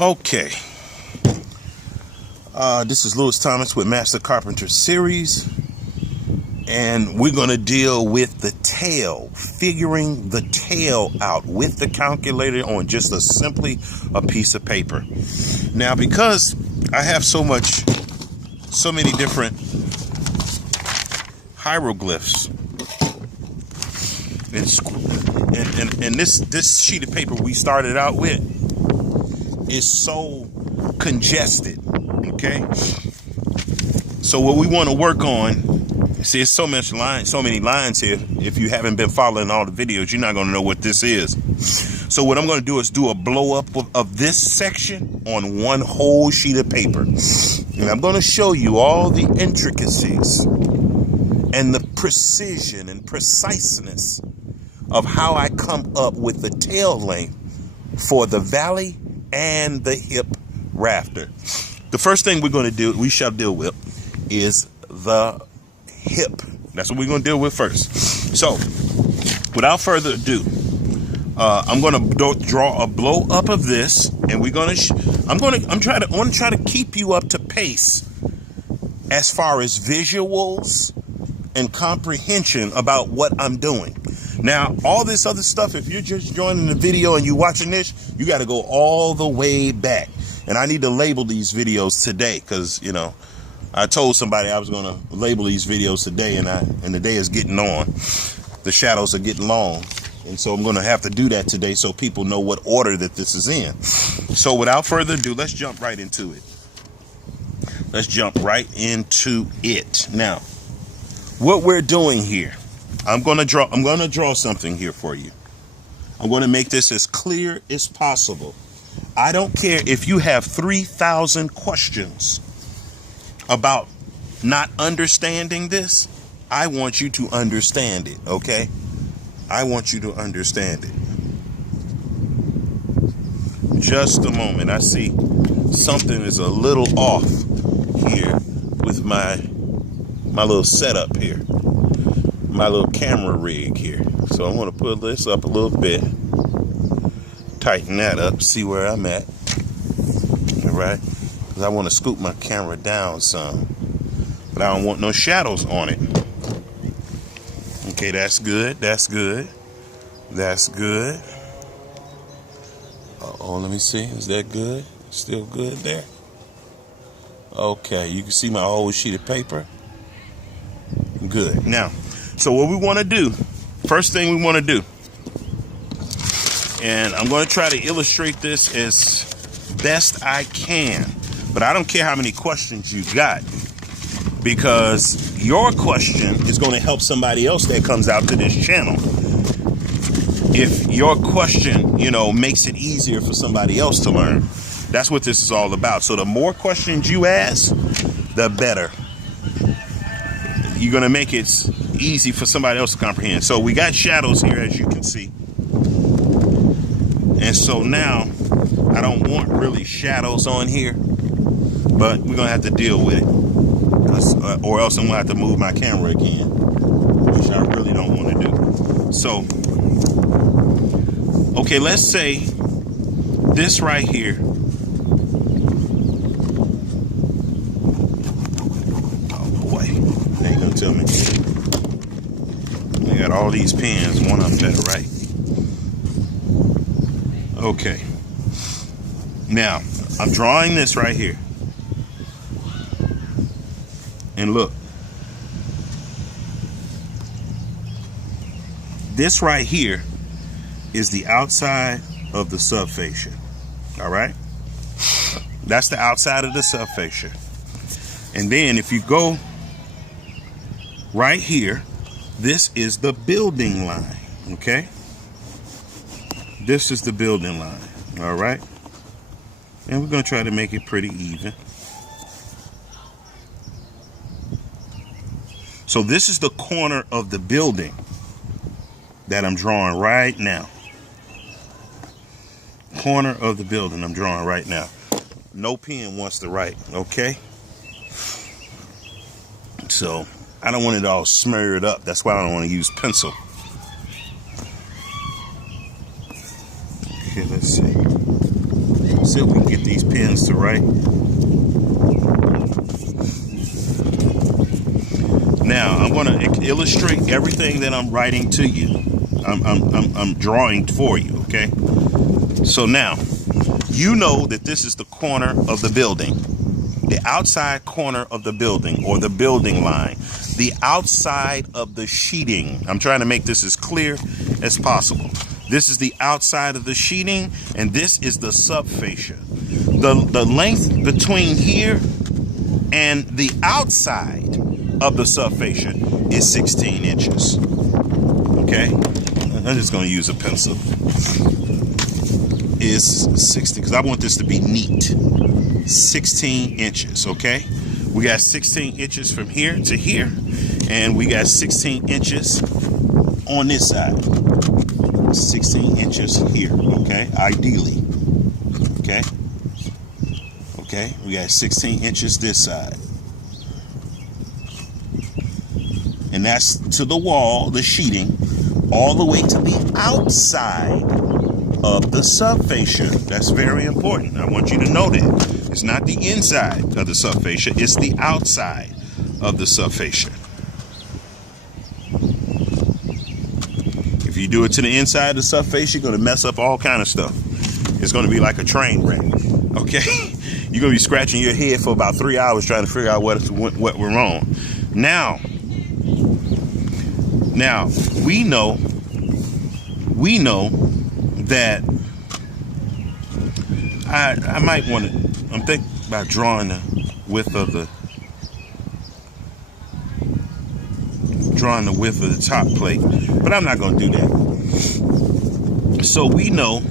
Okay. This is Lewis Thomas with Master Carpenter Series. And we're going to deal with the tail, figuring the tail out with the calculator on just simply a piece of paper. Now, because I have so many different hieroglyphs, and this sheet of paper we started out with is so congested, okay? So what we want to work on, see, it's so many lines here. If you haven't been following all the videos, you're not going to know what this is. So what I'm going to do is do a blow up of this section on one whole sheet of paper. And I'm going to show you all the intricacies and the precision and preciseness of how I come up with the tail length for the valley and the hip rafter. The first thing we shall deal with is the hip. That's what we're going to deal with first. So, without further ado, I'm going to draw a blow up of this, and I'm going to try to keep you up to pace as far as visuals and comprehension about what I'm doing. Now, all this other stuff, if you're just joining the video and you're watching this, you got to go all the way back. And I need to label these videos today because, you know, I told somebody I was going to label these videos today, and the day is getting on. The shadows are getting long. And so I'm going to have to do that today so people know what order that this is in. So without further ado, let's jump right into it. Let's jump right into it. Now, what we're doing here, I'm going to draw something here for you. I'm going to make this as clear as possible. I don't care if you have 3,000 questions about not understanding this. I want you to understand it, okay? I want you to understand it. Just a moment. I see something is a little off here with my little setup here. My little camera rig here. So I'm going to put this up a little bit. Tighten that up. See where I'm at. All right. Because I want to scoop my camera down some. But I don't want no shadows on it. Okay, that's good. That's good. That's good. Uh-oh, let me see. Is that good? Still good there? Okay, you can see my old sheet of paper. Good. Now, so what we want to do, first thing we want to do, and I'm going to try to illustrate this as best I can, but I don't care how many questions you got, because your question is going to help somebody else that comes out to this channel. If your question, you know, makes it easier for somebody else to learn. That's what this is all about. So the more questions you ask, the better. You're going to make it easy for somebody else to comprehend. So we got shadows here, as you can see. And so now, I don't want really shadows on here, but we're going to have to deal with it. Or else I'm going to have to move my camera again, which I really don't want to do. So, okay, let's say this right here. Oh boy, they ain't gonna tell me. I got all these pens, one of them better, right? Okay. Now, I'm drawing this right here. And look. This right here is the outside of the subfascia. All right? That's the outside of the subfascia. And then if you go right here, this is the building line. Okay? This is the building line. All right? And we're going to try to make it pretty even. So this is the corner of the building that I'm drawing right now. Corner of the building I'm drawing right now. No pen wants to write, okay? So I don't want it all smeared up. That's why I don't want to use pencil. Okay, let's see. see if we can get these pins to write. Now I'm going to illustrate everything that I'm writing to you. I'm drawing for you. Okay. So now you know that this is the corner of the building, the outside corner of the building, or the building line, the outside of the sheeting. I'm trying to make this as clear as possible. This is the outside of the sheeting, and this is the subfascia. The length between here and the outside of the subfascia is 16 inches. Okay, I'm just going to use a pencil. Is 60, because I want this to be neat. 16 inches. Okay, we got 16 inches from here to here, and we got 16 inches on this side. 16 inches here. Okay, ideally. Okay, we got 16 inches this side, and that's to the wall, the sheeting, all the way to the outside of the subfascia. That's very important. I want you to know that. It's not the inside of the subfascia, it's the outside of the subfascia. If you do it to the inside of the subfascia, you're going to mess up all kind of stuff. It's going to be like a train wreck. Okay? You're going to be scratching your head for about 3 hours trying to figure out what went wrong. Now, we know that I might want to, I'm thinking about drawing the width of the top plate, but I'm not going to do that. So we know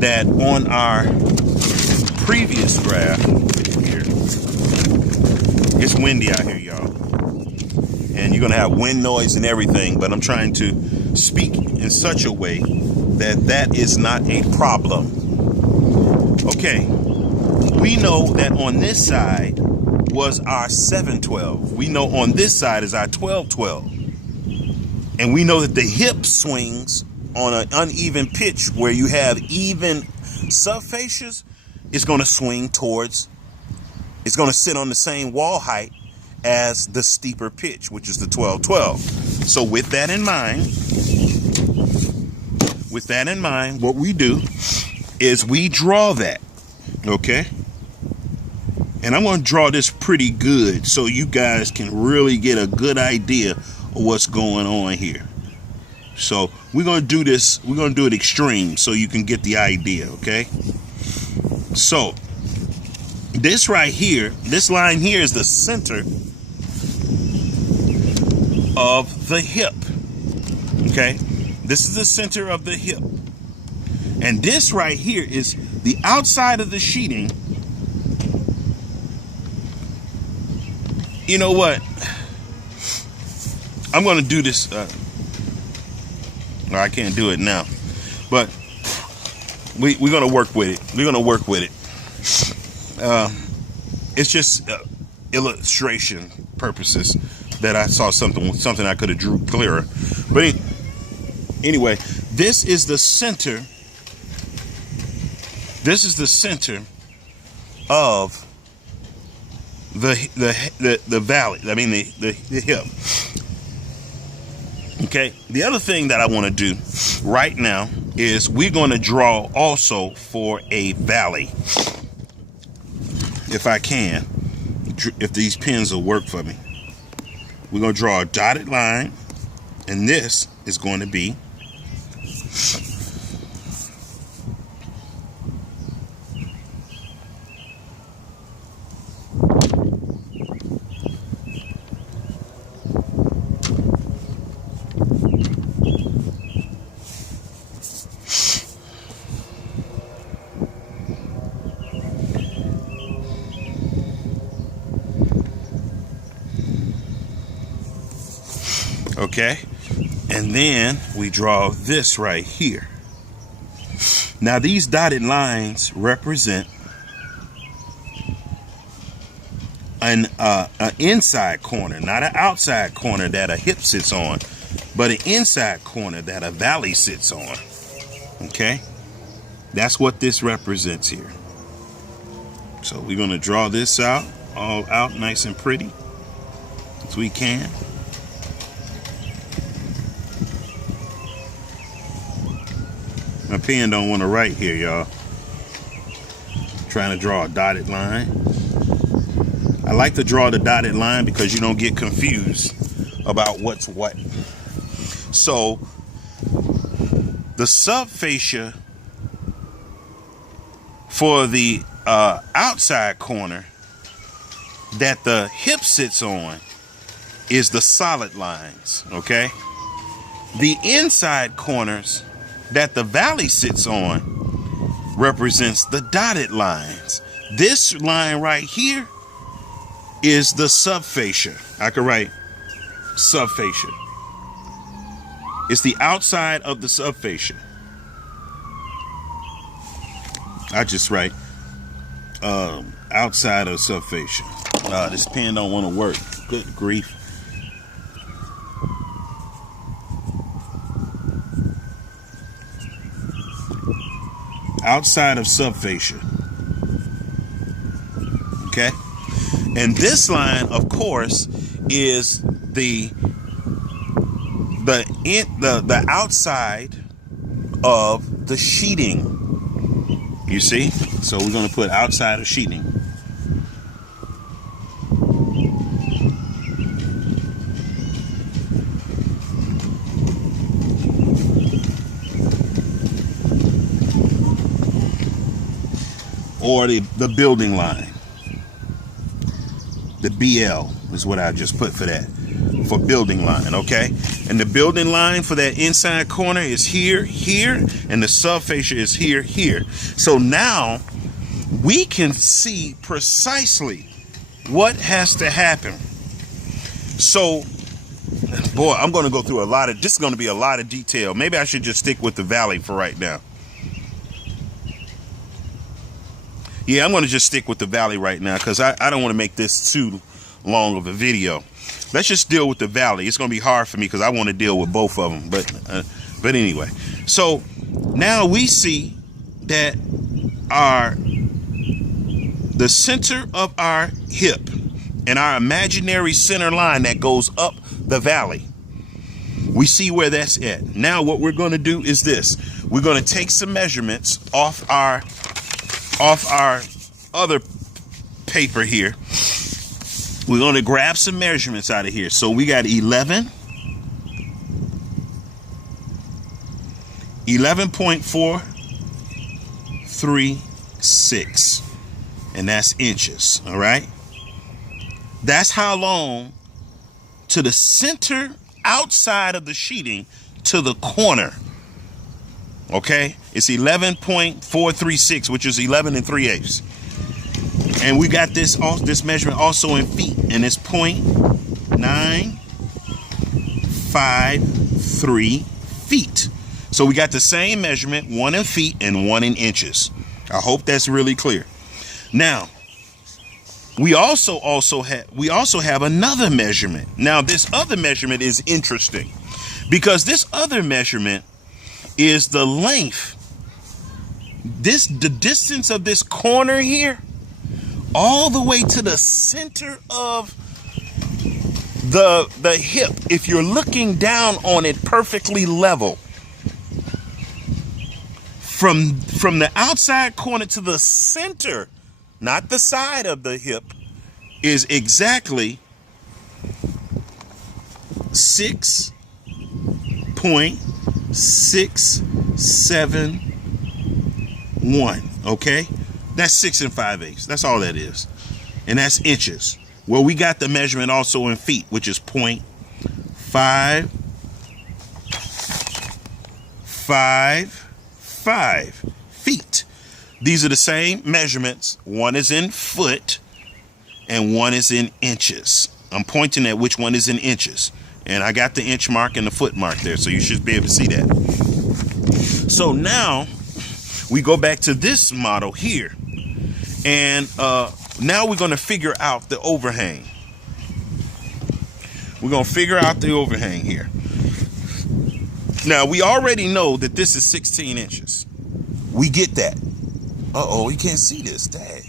that on our previous graph here, it's windy out here, y'all, and you're going to have wind noise and everything, but I'm trying to speak in such a way that is not a problem. Okay, we know that on this side was our 7/12. We know on this side is our 12/12. And we know that the hip swings on an uneven pitch where you have even subfascias, it's going to swing towards, it's going to sit on the same wall height as the steeper pitch, which is the 12/12. So with that in mind, what we do is we draw that. Okay? And I'm going to draw this pretty good so you guys can really get a good idea of what's going on here. So we're going to do this. We're going to do it extreme so you can get the idea. Okay? So this right here, this line here is the center of the hip. Okay? This is the center of the hip. And this right here is the outside of the sheeting. You know what? I'm going to do this. I can't do it now. But we're going to work with it. We're going to work with it. It's just illustration purposes that I saw something I could have drew clearer. But anyway, this is the center. This is the center of the valley. I mean the hip. Okay. The other thing that I want to do right now is we're going to draw also for a valley. If I can, if these pens will work for me. We're going to draw a dotted line, and this is going to be okay, and then we draw this right here. Now these dotted lines represent an inside corner, not an outside corner that a hip sits on, but an inside corner that a valley sits on. Okay, that's what this represents here. So we're going to draw this out, all out nice and pretty as we can. My pen don't want to write here, y'all. Trying to draw a dotted line. I like to draw the dotted line because you don't get confused about what's what. So the subfascia for the outside corner that the hip sits on is the solid lines, okay? The inside corners that the valley sits on represents the dotted lines. This line right here is the subfascia. I could write subfascia. It's the outside of the subfascia. I just write outside of subfascia. This pen don't want to work. Good grief. Outside of subfascia. Okay? And this line, of course, is the outside of the sheeting. You see? So we're going to put outside of sheeting. Or the building line. The BL is what I just put for that. For building line, okay? And the building line for that inside corner is here, here, and the subfascia is here, here. So now we can see precisely what has to happen. So, boy, I'm going to go through this is going to be a lot of detail. Maybe I should just stick with the valley for right now. Yeah, I'm going to just stick with the valley right now because I don't want to make this too long of a video. Let's just deal with the valley. It's going to be hard for me because I want to deal with both of them. But anyway, so now we see that the center of our hip and our imaginary center line that goes up the valley, we see where that's at. Now what we're going to do is this. We're going to take some measurements off our other paper here. We're going to grab some measurements out of here. So we got 11.436, and that's inches. All right. That's how long to the center outside of the sheeting to the corner. Okay. It's 11.436, which is 11 3/8. And we got this measurement also in feet, and it's 0.953 feet. So we got the same measurement, one in feet and one in inches. I hope that's really clear. Now, we also have another measurement. Now, this other measurement is interesting because this other measurement is the length. The distance of this corner here all the way to the center of the hip. If you're looking down on it perfectly level, from the outside corner to the center, not the side of the hip, is exactly 6.671. Okay? That's 6 5/8. That's all that is. And that's inches. Well, we got the measurement also in feet, which is 0.555 feet. These are the same measurements. One is in foot and one is in inches. I'm pointing at which one is in inches. And I got the inch mark and the foot mark there, so you should be able to see that. So now we go back to this model here. And now we're going to figure out the overhang. We're going to figure out the overhang here. Now, we already know that this is 16 inches. We get that. Uh-oh, you can't see this. Dang.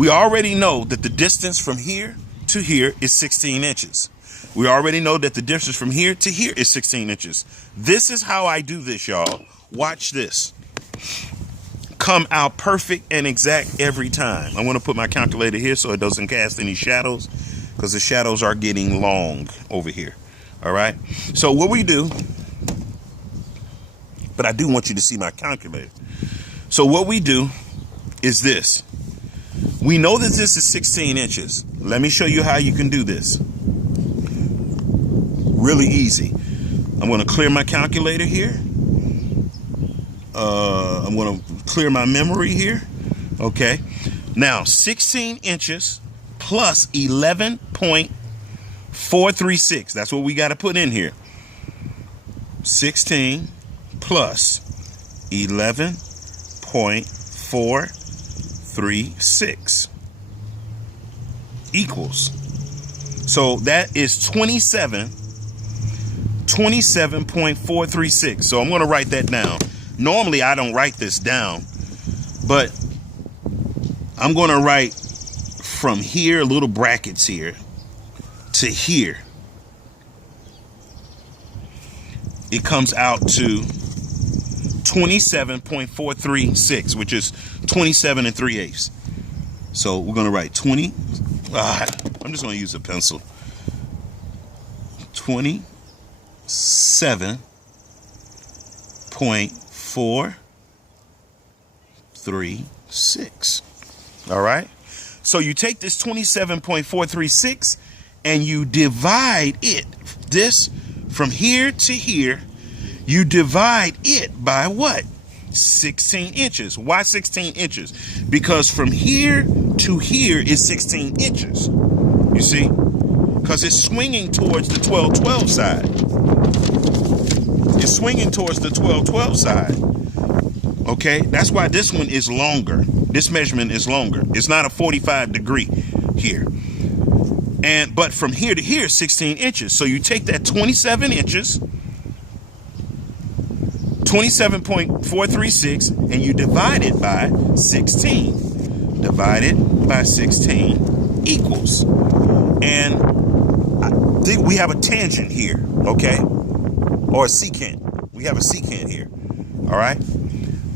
We already know that the distance from here to here is 16 inches. We already know that the distance from here to here is 16 inches. This is how I do this, y'all. Watch this. Come out perfect and exact every time. I'm going to put my calculator here so it doesn't cast any shadows, because the shadows are getting long over here. All right. So what we do, but I do want you to see my calculator. So what we do is this. We know that this is 16 inches. Let me show you how you can do this. Really easy. I'm going to clear my calculator here. I'm going to clear my memory here. Okay. Now, 16 inches plus 11.436. That's what we got to put in here. 16 plus 11.436 equals. So that is 27.436. So I'm going to write that down. Normally I don't write this down, but I'm going to write from here, little brackets here to here. It comes out to 27.436, which is 27 3/8. So we're going to write 20. I'm just going to use a pencil. 27.436. All right. So you take this 27.436 and you divide it. This from here to here, you divide it by what? 16 inches. Why 16 inches? Because from here to here is 16 inches. You see? Because it's swinging towards the 12-12 side. It's swinging towards the 12-12 side. Okay? That's why this one is longer. This measurement is longer. It's not a 45 degree here. But from here to here is 16 inches. So you take that 27 inches, 27.436, and you divide it by 16. Divided by 16 equals. And we have a tangent here, okay? Or a secant. We have a secant here. All right?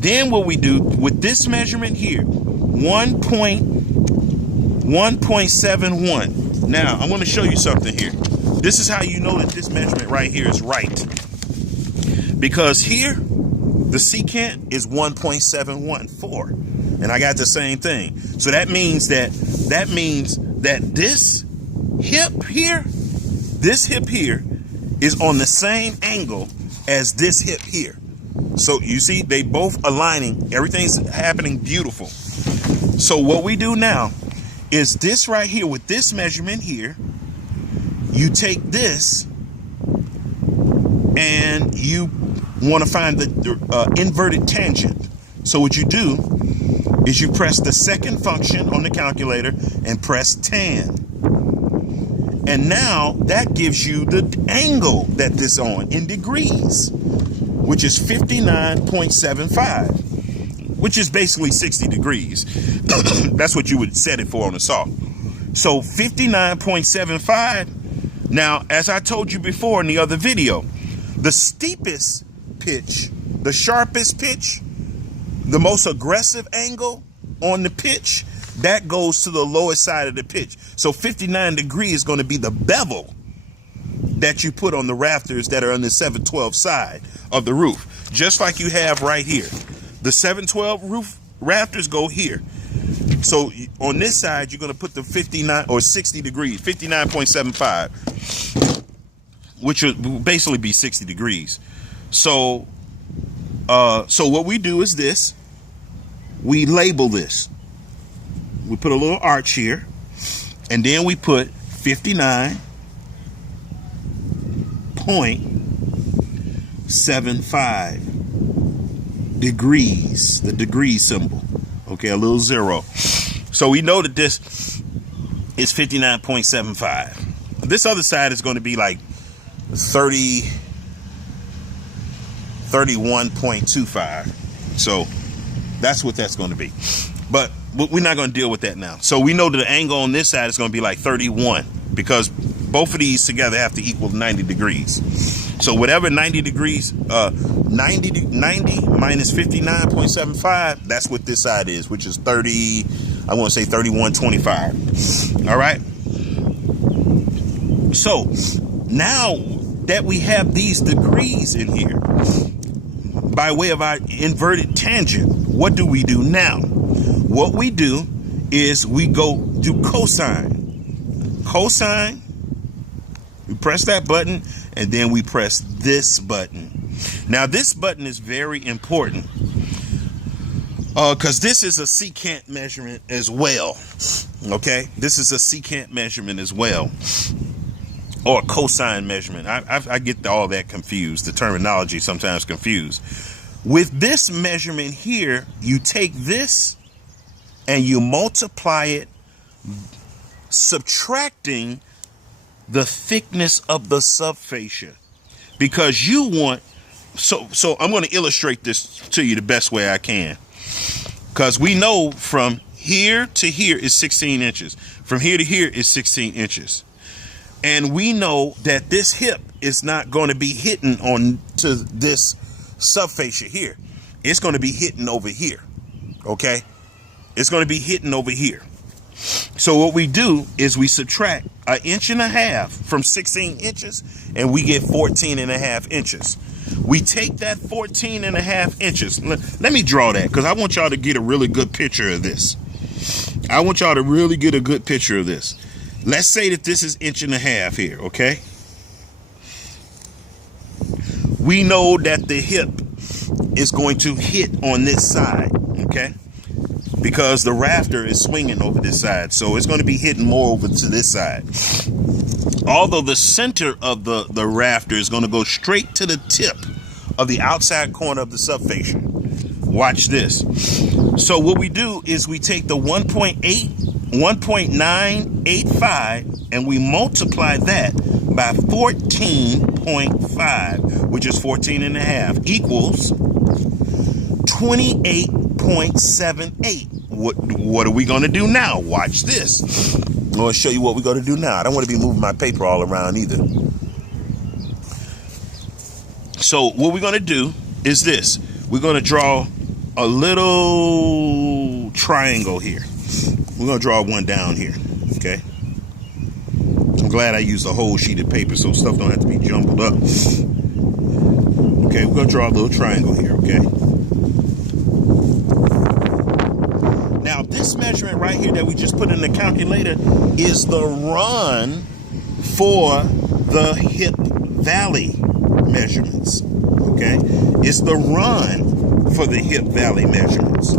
Then what we do with this measurement here, 1.71. Now, I'm going to show you something here. This is how you know that this measurement right here is right. Because here, the secant is 1.714. And I got the same thing. So that means that this hip here is on the same angle as this hip here. So you see, they both aligning. Everything's happening beautiful. So what we do now is this right here with this measurement here. You take this and you want to find the inverted tangent. So what you do is you press the second function on the calculator and press tan. And now that gives you the angle that this is on in degrees, which is 59.75, which is basically 60 degrees. That's what you would set it for on the saw. So 59.75. Now, as I told you before in the other video, the steepest pitch, the sharpest pitch, the most aggressive angle on the pitch, that goes to the lowest side of the pitch. So 59 degrees is going to be the bevel that you put on the rafters that are on the 712 side of the roof. Just like you have right here. The 712 roof rafters go here. So on this side, you're going to put the 59 or 60 degrees, 59.75, which would basically be 60 degrees. So what we do is this. We label this. We put a little arch here, and then we put 59.75 degrees, the degree symbol. Okay, a little zero. So we know that this is 59.75. This other side is going to be like 31.25. So that's what that's going to be. But but we're not going to deal with that now. So we know that the angle on this side is going to be like 31 because both of these together have to equal 90 degrees. So whatever 90 degrees, 90 minus 59.75, that's what this side is, which is 30, I want to say 31.25. All right. So now that we have these degrees in here, by way of our inverted tangent, what do we do now? What we do is we go do cosine. Cosine, we press that button, and then we press this button. Now, this button is very important because this is a secant measurement as well. Okay, this is a secant measurement as well, or a cosine measurement. I get all that confused. The terminology sometimes confused. With this measurement here, you take this and you multiply it, subtracting the thickness of the subfascia, because you want, so I'm going to illustrate this to you the best way I can, because we know from here to here is 16 inches. From here to here is 16 inches. And we know that this hip is not going to be hitting on to this subfascia here. It's going to be hitting over here. Okay? It's going to be hitting over here. So what we do is we subtract 1.5 inches from 16 inches and we get 14.5 inches. We take that 14.5 inches. Let me draw that because I want y'all to get a really good picture of this. I want y'all to really get a good picture of this. Let's say that this is 1.5 inches here, okay? We know that the hip is going to hit on this side, okay? Because the rafter is swinging over this side, so it's going to be hitting more over to this side. Although the center of the rafter is going to go straight to the tip of the outside corner of the subfascia. Watch this. So what we do is we take the 1.985 and we multiply that by 14.5, which is 14.5, equals 28.78. What are we going to do now? Watch this. I'm going to show you what we're going to do now. I don't want to be moving my paper all around either. So what we're going to do is this. We're going to draw a little triangle here. We're going to draw one down here, okay? I'm glad I used a whole sheet of paper so stuff don't have to be jumbled up. Okay, we're going to draw a little triangle here, okay? Now, this measurement right here that we just put in the calculator is the run for the hip valley measurements, okay? It's the run for the hip valley measurements.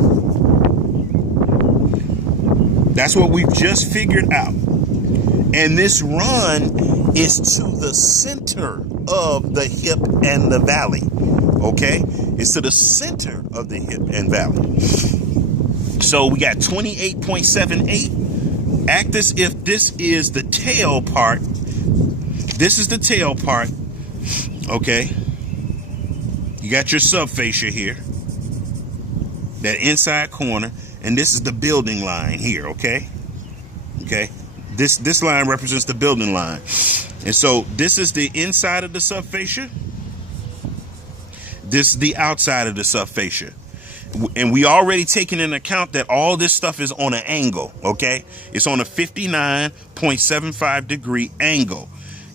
That's what we've just figured out. And this run is to the center of the hip and the valley, okay? It's to the center of the hip and valley. So we got 28.78. Act as if this is the tail part. This is the tail part, okay? You got your subfascia here, that inside corner, and this is the building line here, okay? Okay? This line represents the building line. And so this is the inside of the subfascia. This is the outside of the subfascia. And we already taken into account that all this stuff is on an angle, okay? It's on a 59.75 degree angle.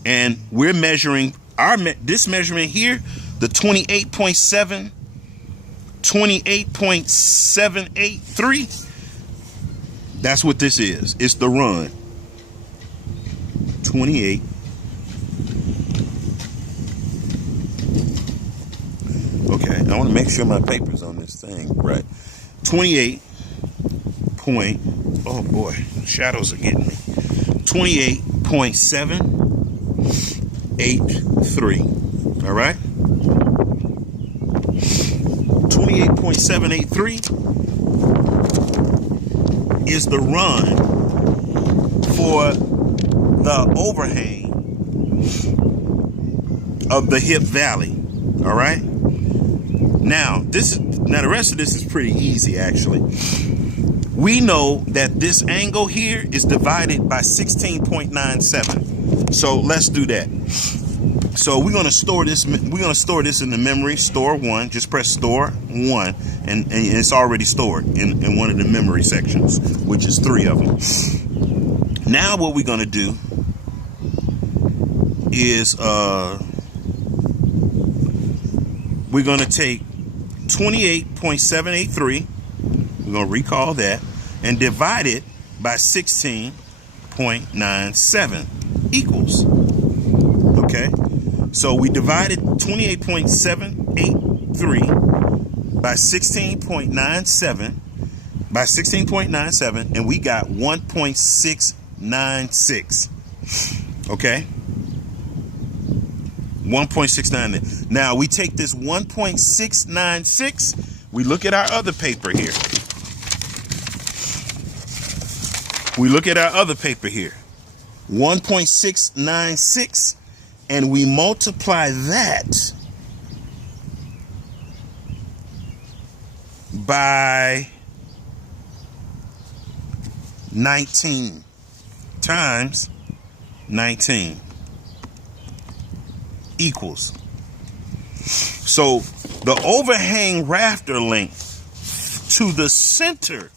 And we're measuring this measurement here, the 28.783. That's what this is. It's the run. 28. Okay, I want to make sure my paper's on this thing. Right. 28 point, oh boy, shadows are getting me. 28.783. All right. 28.783 is the run for the overhang of the hip valley. All right. Now, Now the rest of this is pretty easy, actually. We know that this angle here is divided by 16.97. So let's do that. So we're gonna store this. We're gonna store this in the memory. Store 1. Just press store 1, and it's already stored in one of the memory sections, which is 3 of them. Now what we're gonna do is we're gonna take 28.783. We're gonna recall that and divide it by 16.97 equals. Okay. So we divided 28.783 by 16.97 and we got 1.696. Okay. 1.699. Now we take this 1.696, we look at our other paper here. 1.696, and we multiply that by 19 times 19 equals. So the overhang rafter length to the center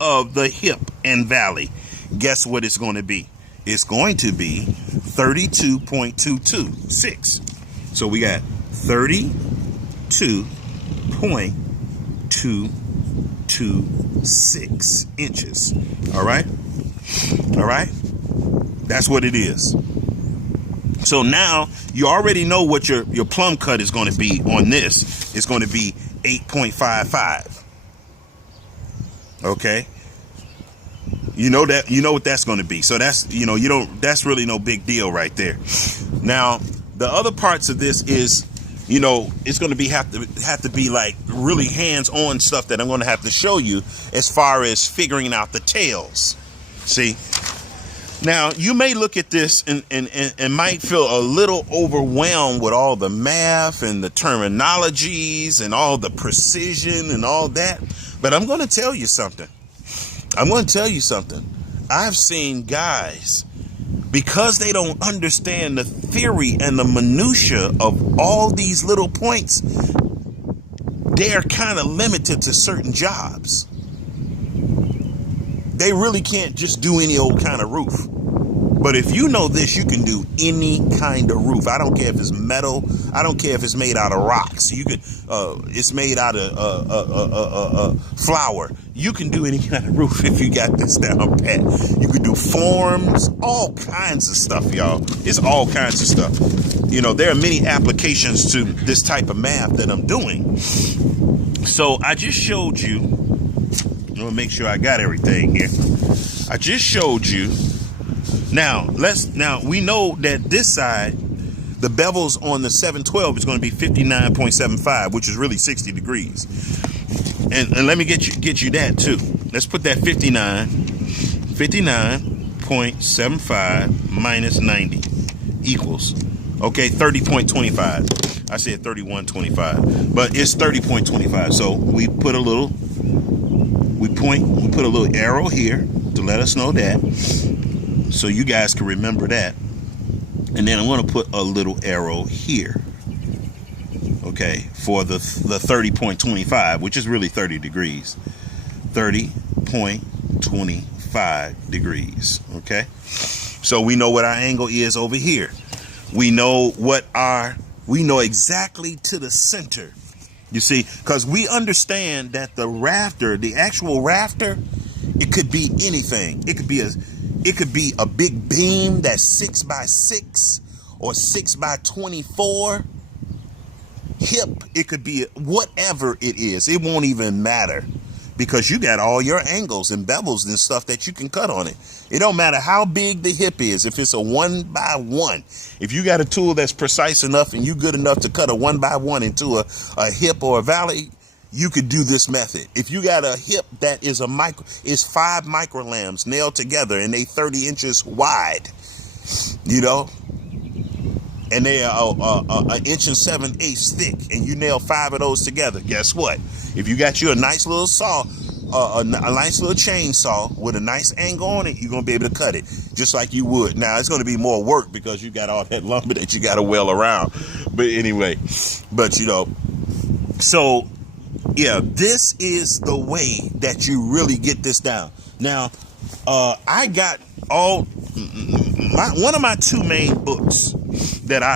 of the hip and valley, guess what it's going to be? It's going to be 32.226. So we got 32.226 inches. All right. That's what it is. So now you already know what your plumb cut is going to be on this. It's going to be 8.55. Okay. You know what that's going to be. So that's, that's really no big deal right there. Now, the other parts of this is, it's going to have to be like really hands-on stuff that I'm going to have to show you as far as figuring out the tails. See? Now, you may look at this and might feel a little overwhelmed with all the math and the terminologies and all the precision and all that. But I'm going to tell you something. I've seen guys, because they don't understand the theory and the minutia of all these little points, they're kind of limited to certain jobs. They really can't just do any old kind of roof. But if you know this, you can do any kind of roof. I don't care if it's metal. I don't care if it's made out of rocks. You could, it's made out of flour. You can do any kind of roof if you got this down pat. You could do forms, all kinds of stuff, y'all. It's all kinds of stuff. There are many applications to this type of math that I'm doing. So I just showed you. I'm gonna make sure I got everything here. I just showed you. Now we know that this side, the bevels on the 712 is going to be 59.75, which is really 60 degrees. And let me get you that too. Let's put that 59.75 minus 90 equals, okay, 30.25. I said 31.25, but it's 30.25. So we put a little arrow here to let us know that, so you guys can remember that. And then I'm going to put a little arrow here, okay, for the 30.25, which is really 30 degrees. 30.25 degrees, okay? So we know what our angle is over here. We know exactly to the center. You see, because we understand that the actual rafter, it could be anything. It could be a big beam that's 6x6 or 6x24 hip. It could be whatever it is. It won't even matter, because you got all your angles and bevels and stuff that you can cut on it. It don't matter how big the hip is. If it's a 1x1, if you got a tool that's precise enough and you good enough to cut a 1x1 into a hip or a valley, you could do this method. If you got a hip that is 5 microlambs nailed together and they 30 inches wide, and they are an inch and 7/8 thick, and you nail 5 of those together, guess what? If you got you a nice little saw, a nice little chainsaw with a nice angle on it, you're going to be able to cut it just like you would. Now, it's going to be more work because you got all that lumber that you got to wheel around. But anyway, so yeah, this is the way that you really get this down. Now, I got one of my 2 main books that I